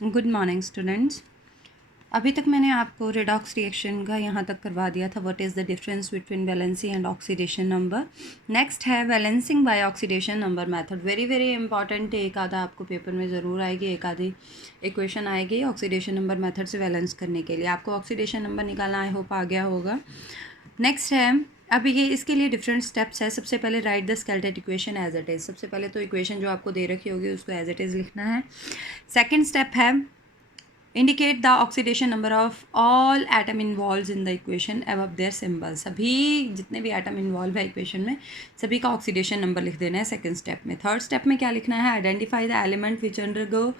Good morning students. अभी तक मैंने आपको रेडॉक्स रिएक्शन का यहाँ तक करवा दिया था, what is the difference between valency and oxidation number. Next है balancing by oxidation number method. Very very important, एक आधा आपको पेपर में ज़रूर आएगी, एक आधी इक्वेशन आएगी ऑक्सीडेशन नंबर मेथड से बैलेंस करने के लिए। आपको ऑक्सीडेशन नंबर निकालना आई होप आ गया होगा। नेक्स्ट है, अब ये इसके लिए डिफरेंट स्टेप्स है। सबसे पहले write the skeletal equation as it is. सबसे पहले तो इक्वेशन जो आपको दे रखी होगी उसको एज इट इज़ लिखना है। सेकेंड स्टेप है indicate the oxidation number of all atom involve in the equation above their symbol. सभी जितने भी एटम इन्वॉल्व है इक्वेशन में सभी का ऑक्सीडेशन नंबर लिख देना है सेकंड स्टेप में। थर्ड स्टेप में क्या लिखना है, identify the element which undergo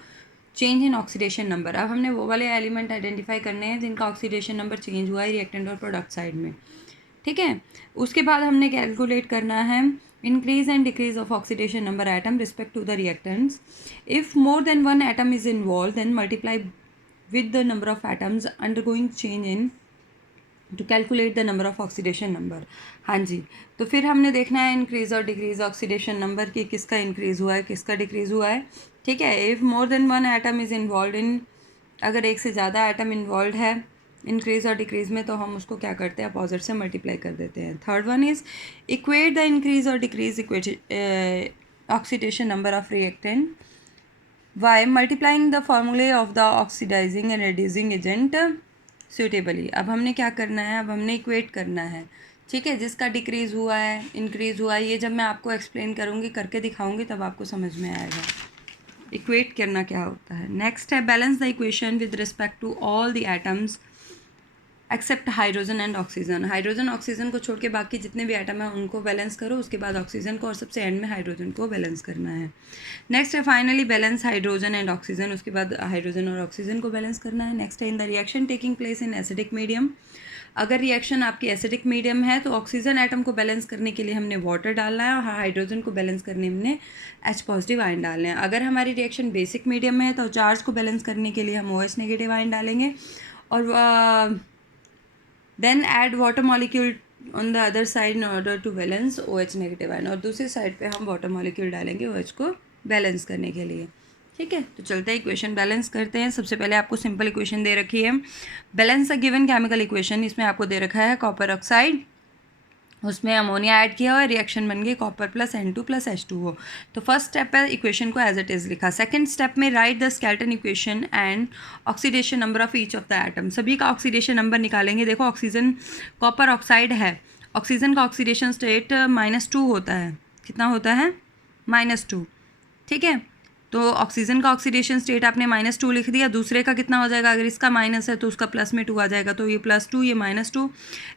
change in oxidation number. अब हमने वो वाले एलिमेंट आइडेंटिफाई करने हैं जिनका ऑक्सीडेशन नंबर चेंज हुआ है रिएक्टेंट और प्रोडक्ट साइड में। ठीक है, उसके बाद हमने कैलकुलेट करना है increase and decrease of oxidation number atom respect to the reactants. If more than one atom is involve then multiply with the number of atoms undergoing change in to calculate the number of oxidation number। हाँ जी, तो फिर हमने देखना है increase और decrease oxidation number की, किसका increase हुआ है किसका डिक्रीज हुआ है। ठीक है, if more than one atom is involve in, अगर एक से ज़्यादा एटम इन्वॉल्व है इंक्रीज और डिक्रीज में तो हम उसको क्या करते हैं, अपोजिट से मल्टीप्लाई कर देते हैं। Third one is equate the increase और decrease oxidation number of reactant by multiplying the formulae of the oxidizing and reducing agent suitably। अब हमने क्या करना है, अब हमने इक्वेट करना है। ठीक है, जिसका डिक्रीज़ हुआ है इंक्रीज़ हुआ है, ये जब मैं आपको एक्सप्लेन करूँगी करके दिखाऊँगी तब आपको समझ में आएगा इक्वेट करना क्या होता है। नेक्स्ट है balance the equation with respect to all the atoms except hydrogen and oxygen. Hydrogen oxygen को छोड़ के बाकी जितने भी एटम हैं उनको बैलेंस करो, उसके बाद ऑक्सीजन को, और सबसे एंड में हाइड्रोजन को बैलेंस करना है। नेक्स्ट है finally balance hydrogen and oxygen, उसके बाद हाइड्रोजन और ऑक्सीजन को बैलेंस करना है। नेक्स्ट है in the reaction taking place in acidic medium. अगर रिएक्शन आपकी एसिडिक मीडियम है तो ऑक्सीजन एटम को बैलेंस करने के लिए हमने वाटर डालना है और हाइड्रोजन को बैलेंस करने में हमने H पॉजिटिव आयन डालने हैं। अगर हमारी रिएक्शन बेसिक मीडियम में है तो चार्ज को बैलेंस करने के लिए हम OH नेगेटिव आयन डालेंगे और then add water molecule on the other side in order to balance OH negative ion, और दूसरी साइड पे हम वाटर मॉलिक्यूल डालेंगे OH को बैलेंस करने के लिए। ठीक है, तो चलते हैं इक्वेशन बैलेंस करते हैं। सबसे पहले आपको सिंपल इक्वेशन दे रखी है, balance a given chemical equation. इसमें आपको दे रखा है कॉपर ऑक्साइड, उसमें अमोनिया ऐड किया और रिएक्शन बन गई copper plus N2 plus H2O। तो फर्स्ट स्टेप है इक्वेशन को एज इट इज़ लिखा। सेकंड स्टेप में right the skeleton equation and oxidation number of each of the atom. सभी का ऑक्सीडेशन नंबर निकालेंगे। देखो ऑक्सीजन कॉपर ऑक्साइड है, ऑक्सीजन का ऑक्सीडेशन स्टेट -2 होता है। कितना होता है, -2। ठीक है, तो ऑक्सीजन का ऑक्सीडेशन स्टेट आपने -2 लिख दिया। दूसरे का कितना हो जाएगा, अगर इसका माइनस है तो उसका प्लस में 2 आ जाएगा, तो ये +2 ये -2।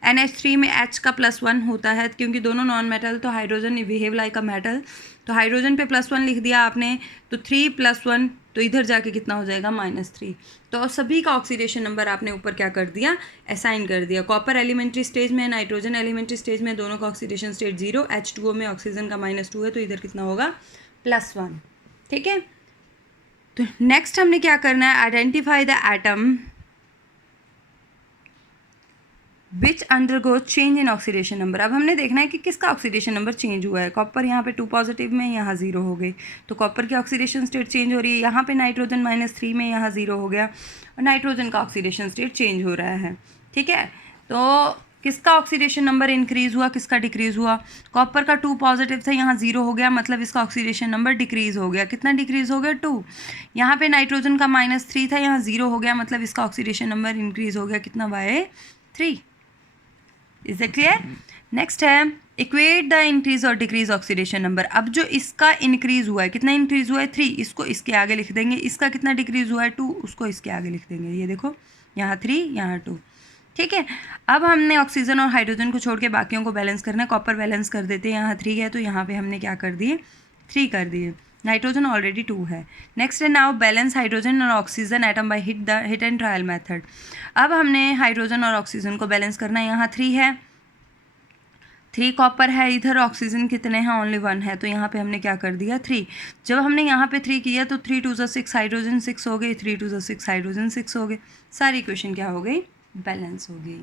NH3 में H का +1 होता है क्योंकि दोनों नॉन मेटल, तो hydrogen behave like a metal, तो हाइड्रोजन पे +1 लिख दिया आपने, तो 3 + 1 तो इधर जाके कितना हो जाएगा, -3। तो सभी का ऑक्सीडेशन नंबर आपने ऊपर क्या कर दिया, असाइन कर दिया। कॉपर एलिमेंट्री स्टेज में, नाइट्रोजन एलिमेंट्री स्टेज में, दोनों का ऑक्सीडेशन स्टेट 0। H2O में ऑक्सीजन का -2 है तो इधर कितना होगा, +1। ठीक है, तो नेक्स्ट हमने क्या करना है, identify the atom which undergo change in oxidation number. अब हमने देखना है कि किसका ऑक्सीडेशन नंबर चेंज हुआ है। कॉपर यहाँ पे 2 पॉजिटिव में, यहाँ 0 हो गई, तो कॉपर की ऑक्सीडेशन स्टेट चेंज हो रही है। यहाँ पे नाइट्रोजन -3 में, यहाँ 0 हो गया, और नाइट्रोजन का ऑक्सीडेशन स्टेट चेंज हो रहा है। ठीक है, तो किसका ऑक्सीडेशन नंबर इंक्रीज़ हुआ, किसका डिक्रीज़ हुआ। कॉपर का 2 पॉजिटिव था, यहाँ 0 हो गया, मतलब इसका ऑक्सीडेशन नंबर डिक्रीज़ हो गया। कितना डिक्रीज़ हो गया, 2। यहाँ पे नाइट्रोजन का -3 था, यहाँ 0 हो गया, मतलब इसका ऑक्सीडेशन नंबर इंक्रीज़ हो गया, कितना, by 3। Is it clear. Next है इक्वेट द इंक्रीज और डिक्रीज ऑक्सीडेशन नंबर। अब जो इसका इंक्रीज हुआ है, कितना इंक्रीज हुआ है, 3, इसको इसके आगे लिख देंगे। इसका कितना डिक्रीज हुआ है, 2, उसको इसके आगे लिख देंगे। ये देखो यहाँ 3 यहाँ 2। ठीक है, अब हमने ऑक्सीजन और हाइड्रोजन को छोड़ के बाकियों को बैलेंस करना है। कॉपर बैलेंस कर देते हैं, यहाँ 3 है तो यहाँ पे हमने क्या कर दिए, 3 कर दिए। नाइट्रोजन ऑलरेडी 2 है। नेक्स्ट है नाउ बैलेंस हाइड्रोजन और oxygen atom by hit and trial method. अब हमने हाइड्रोजन और ऑक्सीजन को बैलेंस करना है। यहाँ 3 है, 3 कॉपर है, इधर ऑक्सीजन कितने हैं, ओनली 1 है, तो यहाँ पे हमने क्या कर दिया, 3। जब हमने यहाँ पे 3 किया तो 3 2 6 हाइड्रोजन 6 हो गई, 3 2 6 हाइड्रोजन 6 हो गए। सारी इक्वेशन क्या हो गई, बैलेंस हो गई।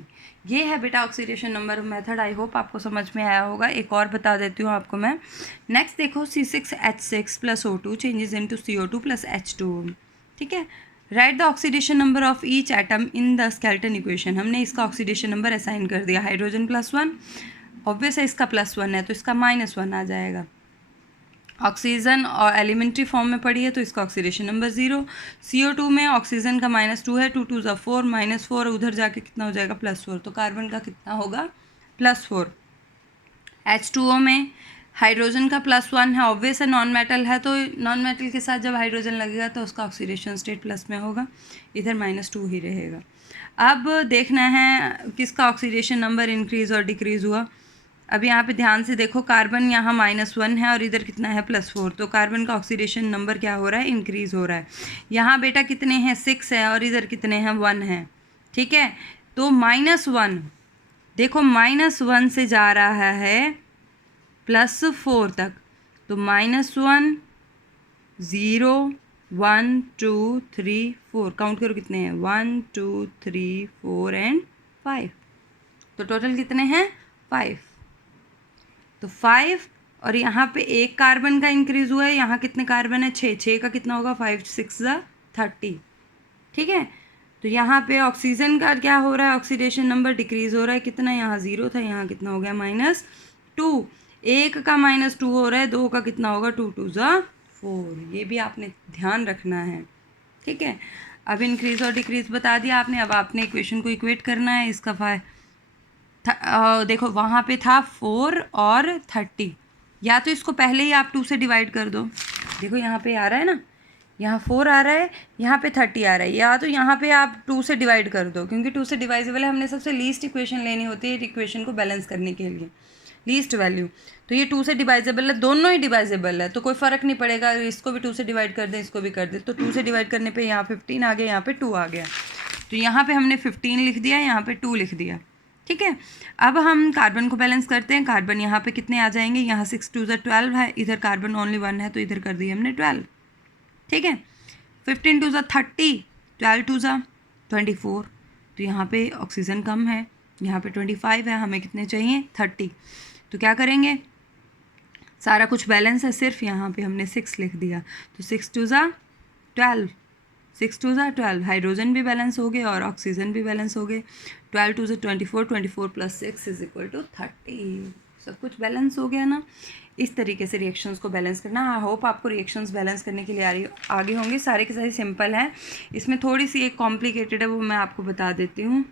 ये है बेटा oxidation number method. I hope आपको समझ में आया होगा। एक और बता देती हूँ आपको मैं। नेक्स्ट देखो C6H6 + O2 changes into CO2 + H2O। ठीक है, right the oxidation number of each atom in the skeleton equation. हमने इसका ऑक्सीडेशन नंबर असाइन कर दिया। हाइड्रोजन +1, ऑब्वियस है इसका +1 है तो इसका -1 आ जाएगा। ऑक्सीजन और एलिमेंट्री फॉर्म में पड़ी है तो इसका ऑक्सीडेशन नंबर 0। CO2 में ऑक्सीजन का -2 है, 2 2 4, -4 उधर जाके कितना हो जाएगा +4, तो कार्बन का कितना होगा +4। H2O में हाइड्रोजन का +1 है, ऑब्वियस है नॉन मेटल है तो नॉन मेटल के साथ जब हाइड्रोजन लगेगा तो उसका ऑक्सीडेशन स्टेट प्लस में होगा, इधर -2 ही रहेगा। अब देखना है किसका ऑक्सीडेशन नंबर इंक्रीज़ और डिक्रीज़ हुआ। अब यहाँ पे ध्यान से देखो, कार्बन यहाँ -1 है और इधर कितना है +4, तो कार्बन का ऑक्सीडेशन नंबर क्या हो रहा है, इंक्रीज़ हो रहा है। यहाँ बेटा कितने हैं 6 है और इधर कितने हैं 1 है, ठीक है। तो -1 देखो -1 से जा रहा है +4 तक, तो -1 0 1 2 3 4 काउंट करो कितने हैं 1 2 3 4 एंड 5, तो टोटल कितने हैं 5। तो 5 और यहाँ पे एक कार्बन का इंक्रीज़ हुआ है, यहाँ कितने कार्बन है 6 का कितना होगा 5 6 30, ठीक है। तो यहाँ पे ऑक्सीजन का क्या हो रहा है, ऑक्सीडेशन नंबर डिक्रीज़ हो रहा है, कितना यहाँ 0 था, यहाँ कितना हो गया -2, एक का -2 हो रहा है, 2 का कितना होगा 2 2 4, ये भी आपने ध्यान रखना है, ठीक है। अब इंक्रीज़ और डिक्रीज़ बता दिया आपने, अब आपने इक्वेशन को इक्वेट करना है। इसका देखो वहाँ पे था 4 और 30, या तो इसको पहले ही आप 2 से डिवाइड कर दो, देखो यहाँ पे आ रहा है ना, यहाँ 4 आ रहा है, यहाँ पे 30 आ रहा है, या तो यहाँ पे आप 2 से डिवाइड कर दो, क्योंकि 2 से डिवाइजेबल है, हमने सबसे लीस्ट इक्वेशन लेनी होती है इक्वेशन को बैलेंस करने के लिए, लीस्ट वैल्यू। तो ये 2 से डिवाइजेबल है, दोनों ही डिवाइजेबल है तो कोई फ़र्क नहीं पड़ेगा, इसको भी 2 से डिवाइड कर दें, इसको भी कर दें, तो 2 से डिवाइड करने पे यहाँ 15 आ गया, यहाँ पे 2 आ गया, तो यहाँ पे हमने 15 लिख दिया, यहाँ पे 2 लिख दिया, ठीक है। अब हम कार्बन को बैलेंस करते हैं। कार्बन यहाँ पे कितने आ जाएंगे, यहाँ 6 2 12 है, इधर कार्बन ओनली 1 है तो इधर कर दिया हमने 12, ठीक है। 15 2 30, 12 2 24, तो यहाँ पे ऑक्सीजन कम है, यहाँ पे 25 है, हमें कितने चाहिए 30, तो क्या करेंगे, सारा कुछ बैलेंस है, सिर्फ यहाँ पे हमने 6 लिख दिया, तो 6 2 12, 6 2 12, हाइड्रोजन भी बैलेंस हो गए और ऑक्सीजन भी बैलेंस हो गए, 12 2 24, 24 + 6 = 30, सब कुछ बैलेंस हो गया ना। इस तरीके से रिएक्शंस को बैलेंस करना। आई होप आपको रिएक्शंस बैलेंस करने के लिए आगे होंगे, सारे के सारे सिंपल हैं, इसमें थोड़ी सी एक कॉम्प्लिकेटेड है, वो मैं आपको बता देती हूँ,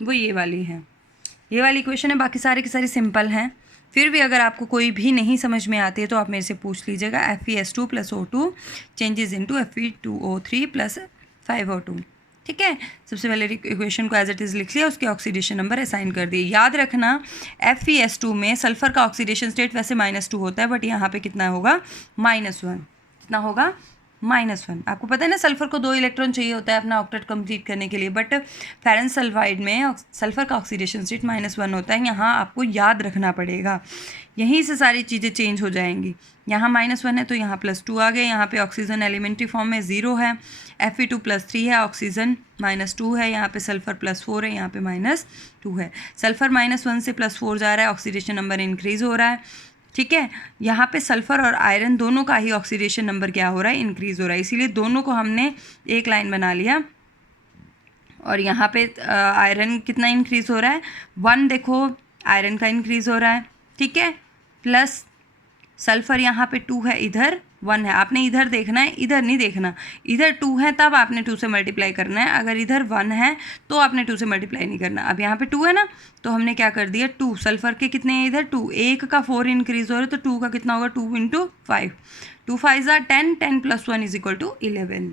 वो ये वाली है, ये वाली इक्वेशन है, बाकी सारे के सारे सिंपल हैं। फिर भी अगर आपको कोई भी नहीं समझ में आती है तो आप मेरे से पूछ लीजिएगा। FeS2 + O2 changes into Fe2O3 + 5O2, ठीक है। सबसे पहले इक्वेशन को एज इट इज़ लिख लिया, उसके ऑक्सीडेशन नंबर असाइन कर दिए। याद रखना FeS2 में सल्फर का ऑक्सीडेशन स्टेट वैसे -2 होता है, बट यहाँ पे कितना होगा -1, कितना होगा -1। आपको पता है ना सल्फर को 2 इलेक्ट्रॉन चाहिए होता है अपना ऑक्टेट कंप्लीट करने के लिए, बट फेरन सल्फाइड में सल्फर का ऑक्सीडेशन स्टेट -1 होता है, यहाँ आपको याद रखना पड़ेगा, यहीं से सारी चीज़ें चेंज हो जाएंगी। यहाँ -1 है तो यहाँ +2 आ गए, यहाँ पे ऑक्सीजन एलिमेंट्री फॉर्म में 0 है, Fe2 +3 है, ऑक्सीजन -2 है, यहाँ पे सल्फर +4 है, यहाँ पे -2 है, सल्फर -1 से +4 जा रहा है, ऑक्सीडेशन नंबर इंक्रीज़ हो रहा है, ठीक है। यहाँ पे सल्फर और आयरन दोनों का ही ऑक्सीडेशन नंबर क्या हो रहा है, इंक्रीज़ हो रहा है, इसीलिए दोनों को हमने एक लाइन बना लिया। और यहाँ पे आयरन कितना इंक्रीज़ हो रहा है 1, देखो आयरन का इंक्रीज़ हो रहा है, ठीक है, प्लस सल्फर यहाँ पे 2 है, इधर 1 है, आपने इधर देखना है, इधर नहीं देखना, इधर 2 है तब आपने 2 से मल्टीप्लाई करना है, अगर इधर 1 है तो आपने 2 से मल्टीप्लाई नहीं करना। अब यहाँ पे 2 है ना, तो हमने क्या कर दिया 2, सल्फर के कितने हैं इधर 2, एक का 4 इंक्रीज़ हो रहा है तो 2 का कितना होगा 2 × 5, 2 5 10, 10 + 1 = 11।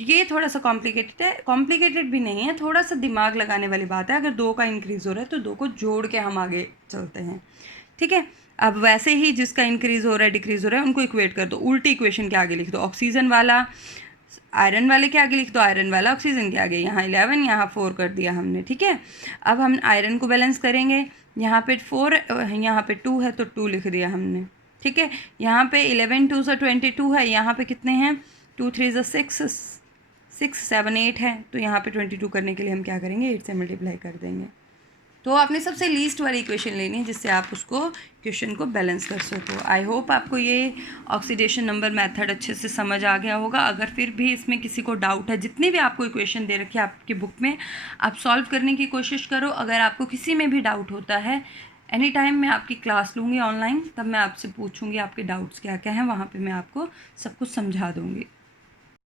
ये थोड़ा सा कॉम्प्लिकेटेड है, कॉम्प्लिकेटेड भी नहीं है, थोड़ा सा दिमाग लगाने वाली बात है। अगर 2 का इंक्रीज़ हो रहा है तो 2 को जोड़ के हम आगे चलते हैं, ठीक है। अब वैसे ही जिसका इंक्रीज़ हो रहा है डिक्रीज़ हो रहा है उनको इक्वेट कर दो, उल्टी इक्वेशन के आगे लिख दो, ऑक्सीजन वाला आयरन वाले के आगे लिख दो, आयरन वाला ऑक्सीजन के आगे, यहाँ 11 यहाँ 4 कर दिया हमने, ठीक है। अब हम आयरन को बैलेंस करेंगे, यहाँ पे 4 यहाँ पे 2 है तो 2 लिख दिया हमने, ठीक है। यहाँ पे 11 2 22 है, यहाँ पे कितने हैं 2 3 6 6 7 8 है, तो यहाँ पे 22 करने के लिए हम क्या करेंगे 8 से मल्टीप्लाई कर देंगे, तो आपने सबसे लीस्ट वाली इक्वेशन लेनी है जिससे आप उसको क्वेश्चन को बैलेंस कर सको। आई होप आपको ये ऑक्सीडेशन नंबर मेथड अच्छे से समझ आ गया होगा। अगर फिर भी इसमें किसी को डाउट है, जितनी भी आपको इक्वेशन दे रखी है आपकी बुक में, आप सॉल्व करने की कोशिश करो। अगर आपको किसी में भी डाउट होता है, एनी टाइम मैं आपकी क्लास लूँगी ऑनलाइन, तब मैं आपसे पूछूँगी आपके डाउट्स क्या क्या हैं, वहाँ पे मैं आपको सब कुछ समझा दूँगी।